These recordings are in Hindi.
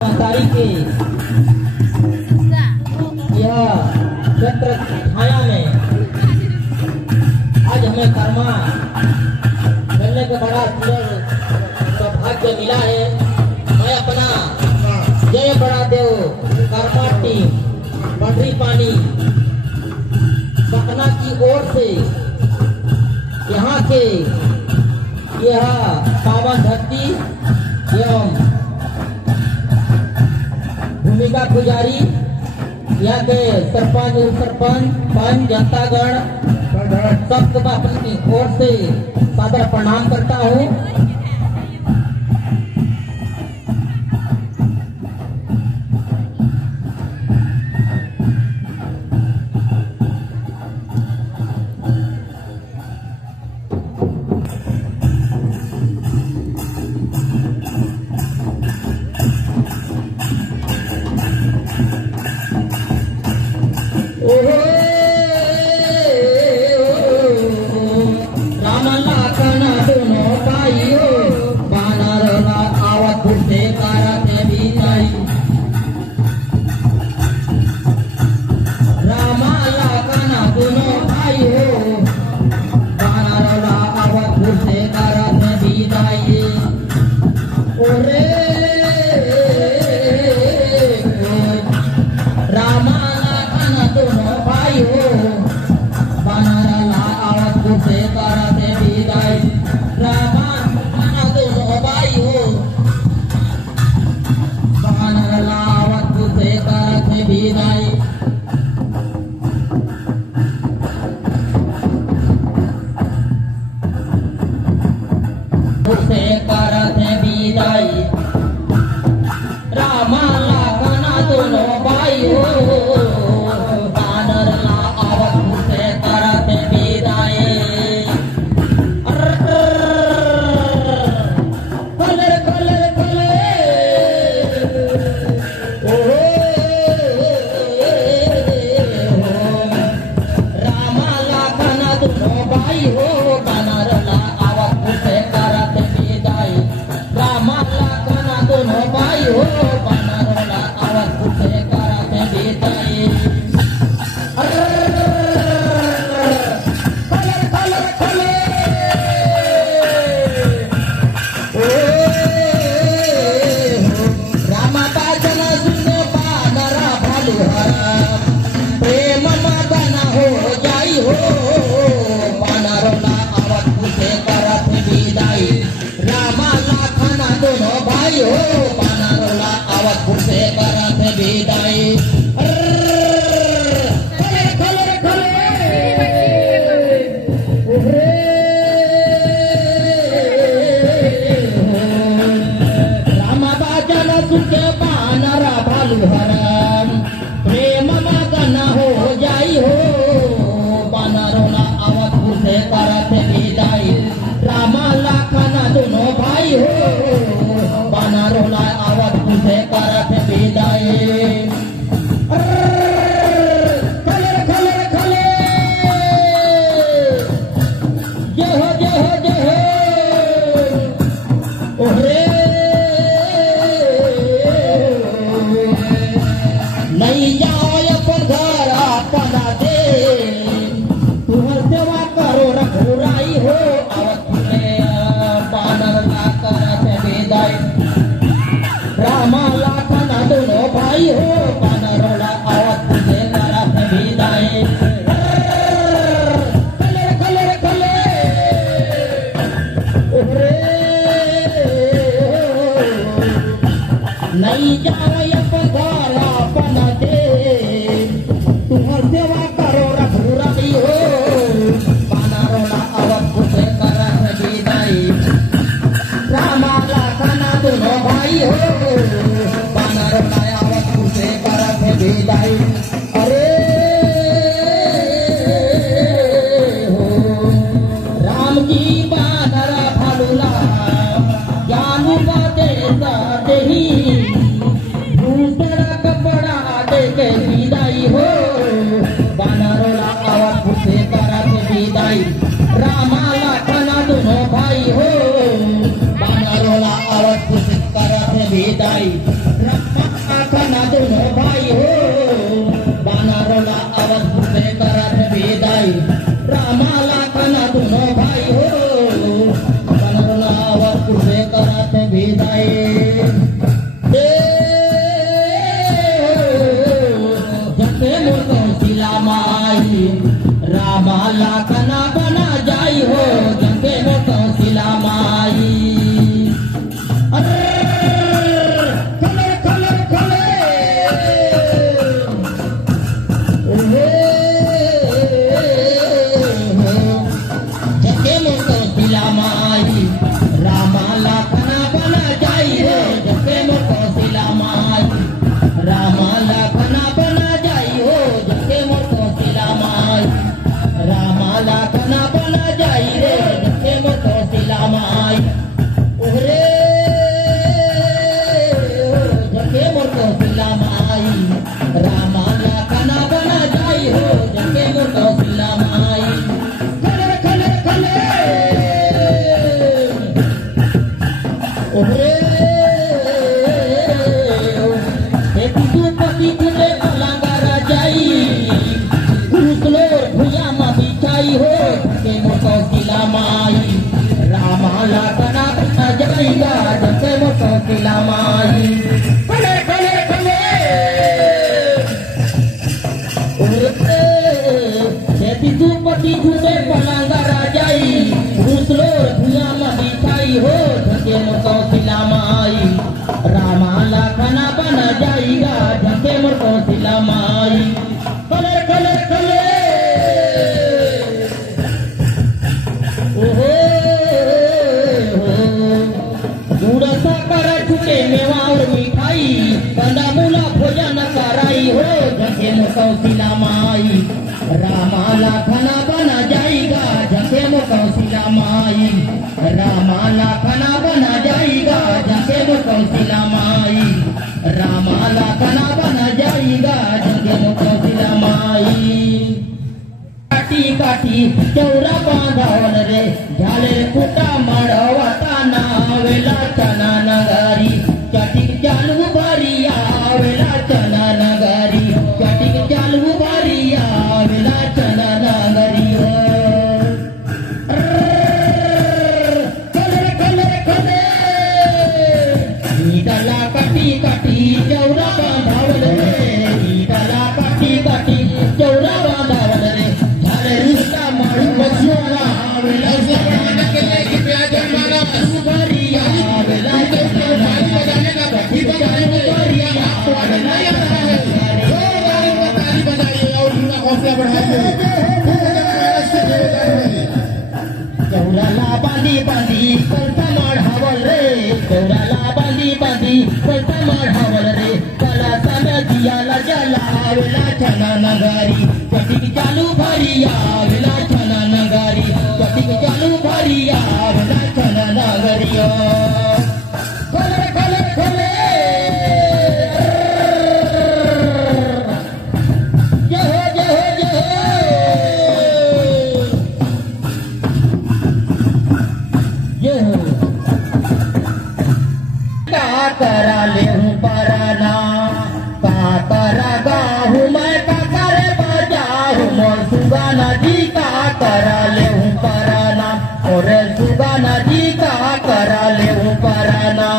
तारीख के यह क्षेत्र छाया में आज हमें कर्मा मिलने का बड़ा सौभाग्य मिला है। मैं अपना जय बड़ा देव कर्मा टीम बडरी पानी सपना की ओर से यहाँ के यह पावन धरती एवं भूमिका पुजारी यहाँ के सरपंच उप सरपंच पंच जनतागण सबको अपनी ओर से सादर प्रणाम करता हूँ। जके मोर कौशल्या माई रामा लाखना बना जाई हो जके मोर कौशल्या माई खले खले खले ओरे तू पति तुझे पलंगा राजाई कुसलोर भुया मा बिछाई हो जके मोर कौशल्या माई रामा लाखना बना जाईगा जके मोर कौशल्या माई खले खले खले तू पति तुझे पलंगा राजाई कुसलोर भुया मा बिछाई हो जके मोर कौशल्या माई रामा लाखना बना जाईगा जके मोर कौशल्या माई खले खले खले ओहो गुड़ साकर छुटे मेवा और मिठाई कंदा मूला भोजन कराई हो जके मोर कौशल्या माई रामा लाखना बना जाईगा जके मोर कौशल्या माई रामा लाखना बना जाईगा जके मोर कौशल्या माई रामा लाखना बना जाईगा जके मोर कौशल्या माई काटी काटी चौरा बांधावन रे झाले कुटा मडवाता नावेला चना नगारी चटिक चालू भरिया वेला चना नगारी चटिक चालू भरिया वेला चना नगारी खले खले खले ईटला काटी काटी चौरा बांधावन रे ईटला काटी काटी चौरा बांधावन रे झाले रुस्ता मारू बसुआ वेला चना के प्याज मारा भरिया वेला चना बजाने का भट्टी बजाने भरिया ताली बजाइए और उनका हौसला बढ़ाइए चौराला बांधी बांधी कलता मढ़ावल रे चौराला बांधी बांधी कलता मढ़ावल रे कला समय दिया जला वेला चना नगारी चटिक चालू भरिया वेला चना नगारी चटिक चालू भरिया वेला चना नगरिया खले खले खले जय हो जय हो जय हो जय हो का करा ले हूँ पराना का करा गाहूँ मैं का करे बजाहूँ मोर सुगाना जी का करा ले हूँ पराना और सुगाना जी का करा ले हूँ पराना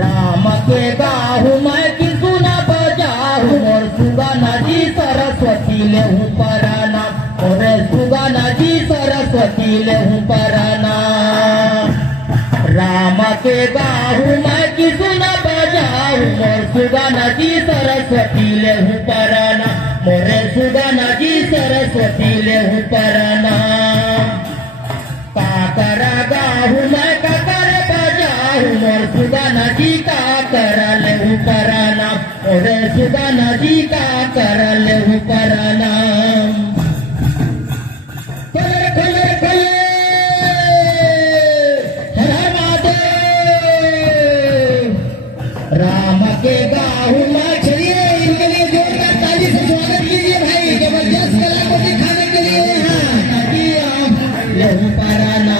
राम के गाहूँ मैं किसु न बजाहूँ और सुगाना जी सरस्वती ले हूँ पराना और सुगाना जी सरस्वती ले हूँ पराना राम के गाहूँ मैं किसु न बजाहूँ और सुगाना जी सरस्वती ले हूँ पराना मोरे सुगाना जी सरस्वती ले हूँ पराना काकरा गाहूँ मैं काकर बजाहूँ और सुगाना जी का करा ले हूँ पराना और सुगाना जी का करा ले हूँ पराना खले खले खले हर हर महादेव राम के गाहूँ मैं चलिए इनके लिए जोरदार ताली से स्वागत कीजिए भाई जबरदस्त कला को दिखाने के लिए लहू पराना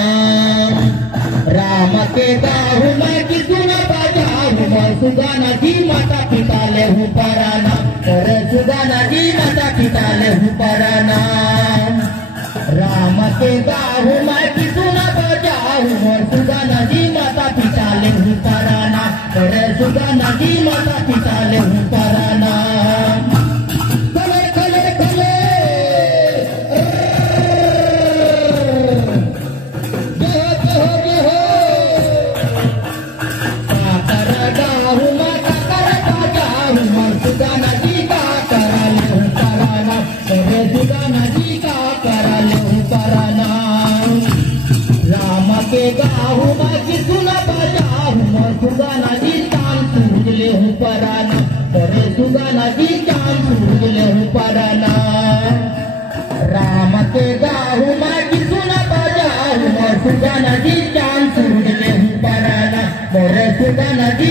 राम के गाहूँ मैं किसु न बजाहूँ और सुगाना जी माता पिता ले हूँ पराना और सुगाना जी माता पिता ले हूँ पराना राम के गाहूँ मैं किसु न बजाहूँ और सुगाना जी माता पिता ले हूँ पराना और सुगाना जी माता पिता ले हूँ पराना खले खले खले जय हो जय हो जय हो काकर गाहूँ मैं काकर बजाहूँ और सुगाना जी का करा ले हूँ पराना और सुगाना जी का करा ले हूँ पराना राम के गाहूँ मैं किसु न बजाहूँ और सुगाना जी चांद सूझ ले हूँ पराना और सुगाना जी चांद सूझ ले हूँ पराना राम के गाहूँ मैं किसु न बजाहूँ और सुगाना जी चांद सूझ ले हूँ पराना और सुगाना जी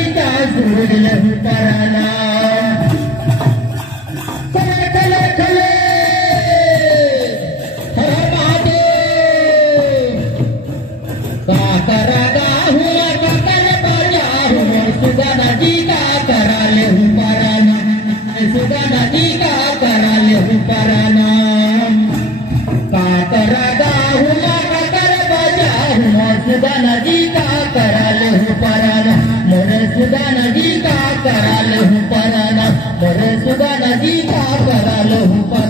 नदी का कराले हूँ परनाम का करा गाहूँ कर बजाहूँ मोर सुधा नदी का कराले हूँ परनाम मोर सुधा नदी का कराले हूँ परनाम मोर सुधा नदी का कराले हूँ परनाम